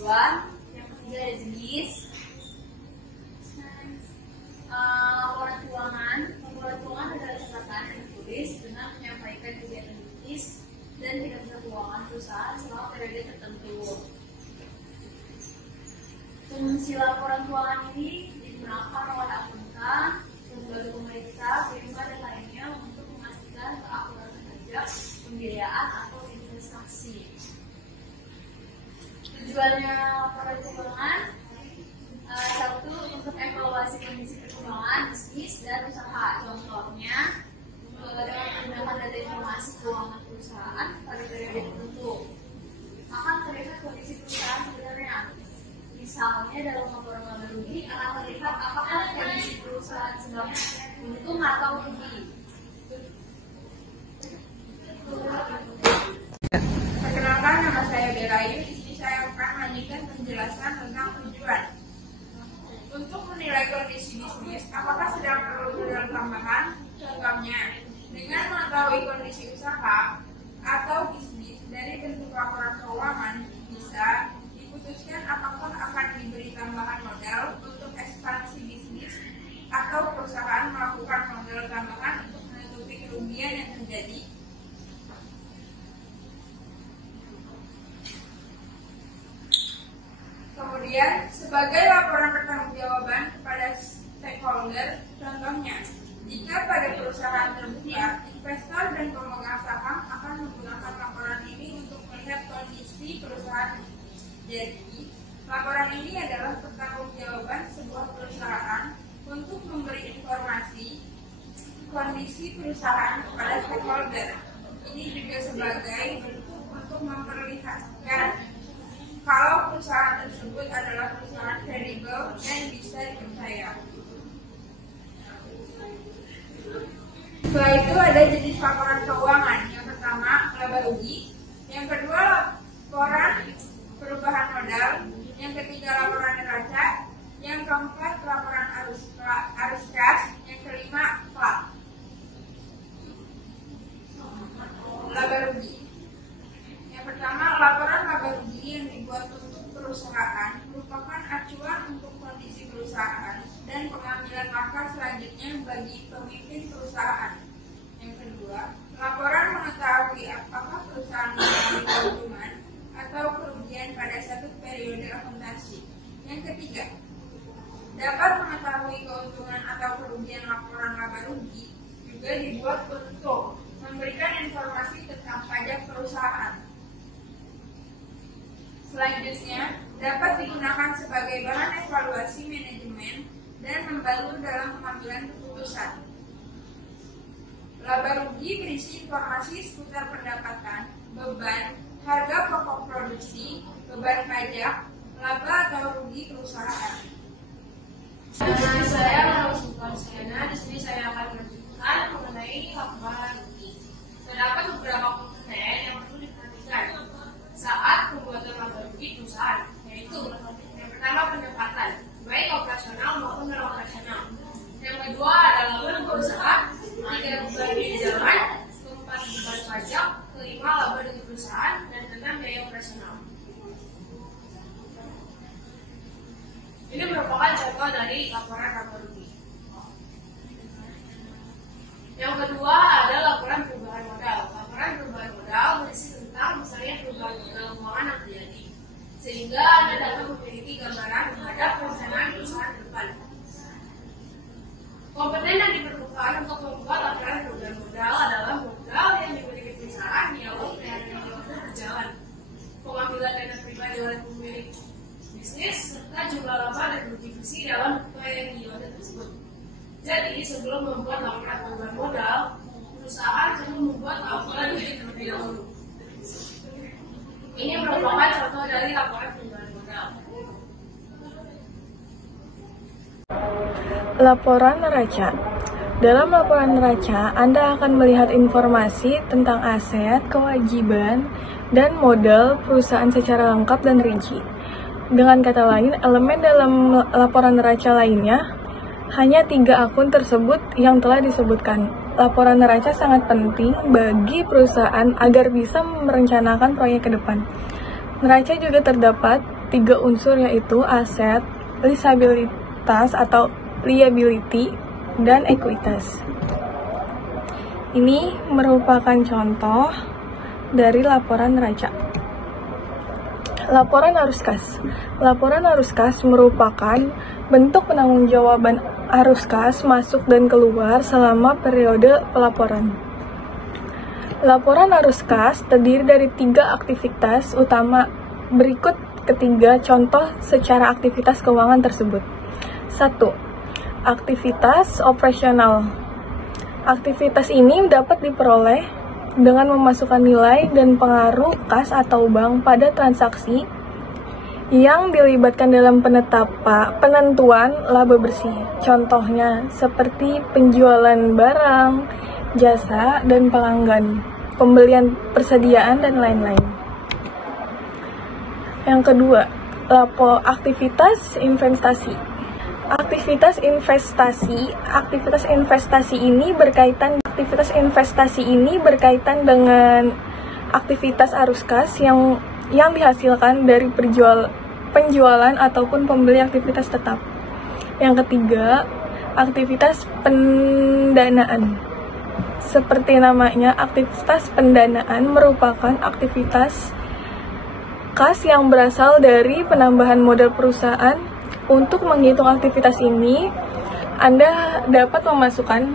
tujuan. Yang ketiga ada jenis. Laporan keuangan. Laporan keuangan adalah catatan yang ditulis dengan menyampaikan kegiatan bisnis dan kinerja keuangan perusahaan selama periode tertentu. Fungsi laporan keuangan ini digunakan oleh akuntan, lembaga pemeriksa, firma dan lainnya untuk memastikan keakuratan pajak, pembiayaan atau investasi. Tujuannya laporan keuangan satu, untuk evaluasi kondisi keuangan bisnis dan usaha. Contohnya dengan menggunakan data informasi keuangan perusahaan pada periode tertentu akan terlihat kondisi perusahaan sebenarnya. Misalnya dalam laporan laba rugi akan terlihat apakah kondisi perusahaan sedang untung atau rugi. Perkenalkan, nama saya Belayu. Di sini saya akan melanjutkan penjelasan tentang tujuan. Untuk menilai kondisi bisnis, apakah sedang perlu modal tambahan? Contohnya, dengan mengetahui kondisi usaha atau bisnis dari bentuk laporan keuangan, bisa diputuskan apakah akan diberi tambahan modal untuk ekspansi bisnis atau perusahaan melakukan modal tambahan untuk menutupi kerugian yang terjadi. Kemudian, sebagai laporan pertanggungjawaban kepada stakeholder, contohnya, jika pada perusahaan terbuka, investor dan pemegang saham akan menggunakan laporan ini untuk melihat kondisi perusahaan. Jadi, laporan ini adalah pertanggungjawaban sebuah perusahaan untuk memberi informasi kondisi perusahaan kepada stakeholder. Ini juga sebagai bentuk untuk memperlihatkan kalau perusahaan tersebut adalah perusahaan kredibel dan bisa dipercaya. Setelah itu ada jenis laporan keuangan. Yang pertama, laba rugi. Yang kedua, laporan perubahan modal. Yang ketiga, laporan neraca. Yang keempat, laporan arus kas. Yang kelima, PLAT. Laba rugi. Yang pertama, laporan laba rugi yang dibuat untuk perusahaan merupakan acuan untuk kondisi perusahaan dan pengambilan langkah selanjutnya bagi pemimpin perusahaan. Yang kedua, laporan mengetahui apakah perusahaan mengalami keuntungan atau kerugian pada satu periode akuntansi. Yang ketiga, dapat mengetahui keuntungan atau kerugian laporan laba rugi juga dibuat untuk memberikan informasi tentang pajak perusahaan. Selanjutnya, dapat digunakan sebagai bahan evaluasi manajemen dan membantu dalam pengambilan keputusan. Laba rugi berisi informasi seputar pendapatan, beban, harga pokok produksi, beban pajak, laba atau rugi perusahaan. Saya Laura Sukarsena. Di sini saya akan menunjukkan mengenai laporan rugi. Terdapat beberapa komponen yang perlu diperhatikan saat pembuatan laba rugi perusahaan, yaitu yang pertama pendapatan, baik operasional maupun non operasional. Yang kedua adalah laba perusahaan, tiga beban biaya jalan, keempat beban pajak, kelima laba dari perusahaan, dan keenam biaya operasional. Ini merupakan contoh dari laporan laba rugi. Yang kedua ada laporan perubahan modal. Laporan perubahan modal berisi tentang misalnya perubahan modal keuangan yang terjadi, sehingga Anda dapat memiliki gambaran terhadap perencanaan perusahaan ke depan. Kompeten yang diperlukan untuk membuat laporan perubahan modal adalah modal yang dimiliki perusahaan di awal perjalanan berjalan, pengambilan dana pribadi oleh pemilik bisnis, serta jumlah laba dan rugi bersih dalam periode tersebut. Jadi, sebelum membuat laporan perubahan modal, perusahaan perlu membuat laporan ini terlebih dahulu. Ini merupakan contoh dari laporan perubahan modal. Laporan neraca. Dalam laporan neraca, Anda akan melihat informasi tentang aset, kewajiban, dan modal perusahaan secara lengkap dan rinci. Dengan kata lain, elemen dalam laporan neraca lainnya hanya 3 akun tersebut yang telah disebutkan. Laporan neraca sangat penting bagi perusahaan agar bisa merencanakan proyek ke depan. Neraca juga terdapat 3 unsur yaitu aset, liabilitas atau liability, dan ekuitas. Ini merupakan contoh dari laporan neraca. Laporan arus kas. Laporan arus kas merupakan bentuk penanggung-jawaban arus kas masuk dan keluar selama periode pelaporan. Laporan arus kas terdiri dari 3 aktivitas utama berikut ketiga contoh secara aktivitas keuangan tersebut. 1. Aktivitas operasional. Aktivitas ini dapat diperoleh dengan memasukkan nilai dan pengaruh kas atau bank pada transaksi yang dilibatkan dalam penentuan laba bersih. Contohnya seperti penjualan barang, jasa, dan pelanggan, pembelian persediaan, dan lain-lain. Yang kedua, aktivitas investasi. Aktivitas investasi ini berkaitan dengan aktivitas arus kas yang dihasilkan dari penjualan ataupun pembeli aktivitas tetap. Yang ketiga, aktivitas pendanaan. Seperti namanya, aktivitas pendanaan merupakan aktivitas kas yang berasal dari penambahan modal perusahaan. Untuk menghitung aktivitas ini, Anda dapat memasukkan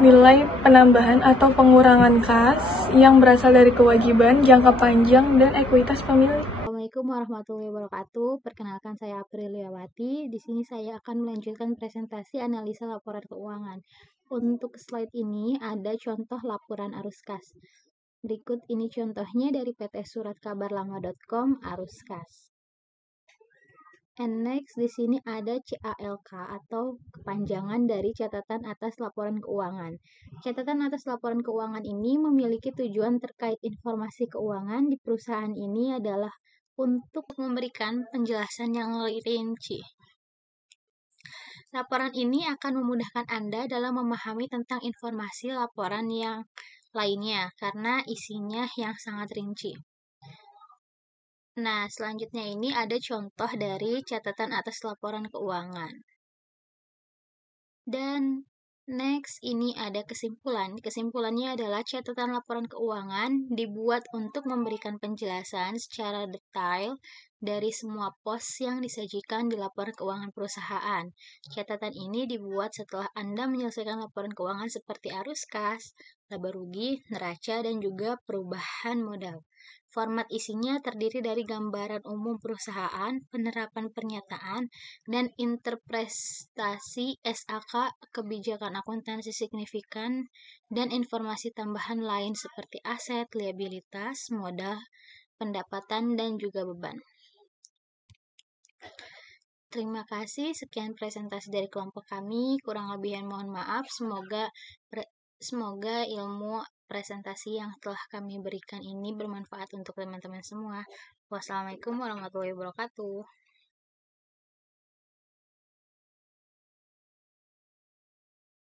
nilai penambahan atau pengurangan kas yang berasal dari kewajiban, jangka panjang, dan ekuitas pemilik. Assalamualaikum warahmatullahi wabarakatuh. Perkenalkan, saya Apriliawati. Di sini saya akan melanjutkan presentasi analisa laporan keuangan. Untuk slide ini ada contoh laporan arus kas. Berikut ini contohnya dari PT Suratkabarlama.com arus kas. And next, di sini ada CALK atau kepanjangan dari catatan atas laporan keuangan. Catatan atas laporan keuangan ini memiliki tujuan terkait informasi keuangan di perusahaan ini adalah untuk memberikan penjelasan yang rinci. Laporan ini akan memudahkan Anda dalam memahami tentang informasi laporan yang lainnya karena isinya yang sangat rinci. Nah, selanjutnya ini ada contoh dari catatan atas laporan keuangan. Dan next ini ada kesimpulan. Kesimpulannya adalah catatan laporan keuangan dibuat untuk memberikan penjelasan secara detail dari semua pos yang disajikan di laporan keuangan perusahaan. Catatan ini dibuat setelah Anda menyelesaikan laporan keuangan seperti arus kas, laba rugi, neraca, dan juga perubahan modal. Format isinya terdiri dari gambaran umum perusahaan, penerapan pernyataan, dan interpretasi SAK, kebijakan akuntansi signifikan, dan informasi tambahan lain seperti aset, liabilitas, modal, pendapatan, dan juga beban. Terima kasih, sekian presentasi dari kelompok kami. Kurang lebihnya mohon maaf. Semoga ilmu presentasi yang telah kami berikan ini bermanfaat untuk teman-teman semua. Wassalamualaikum warahmatullahi wabarakatuh.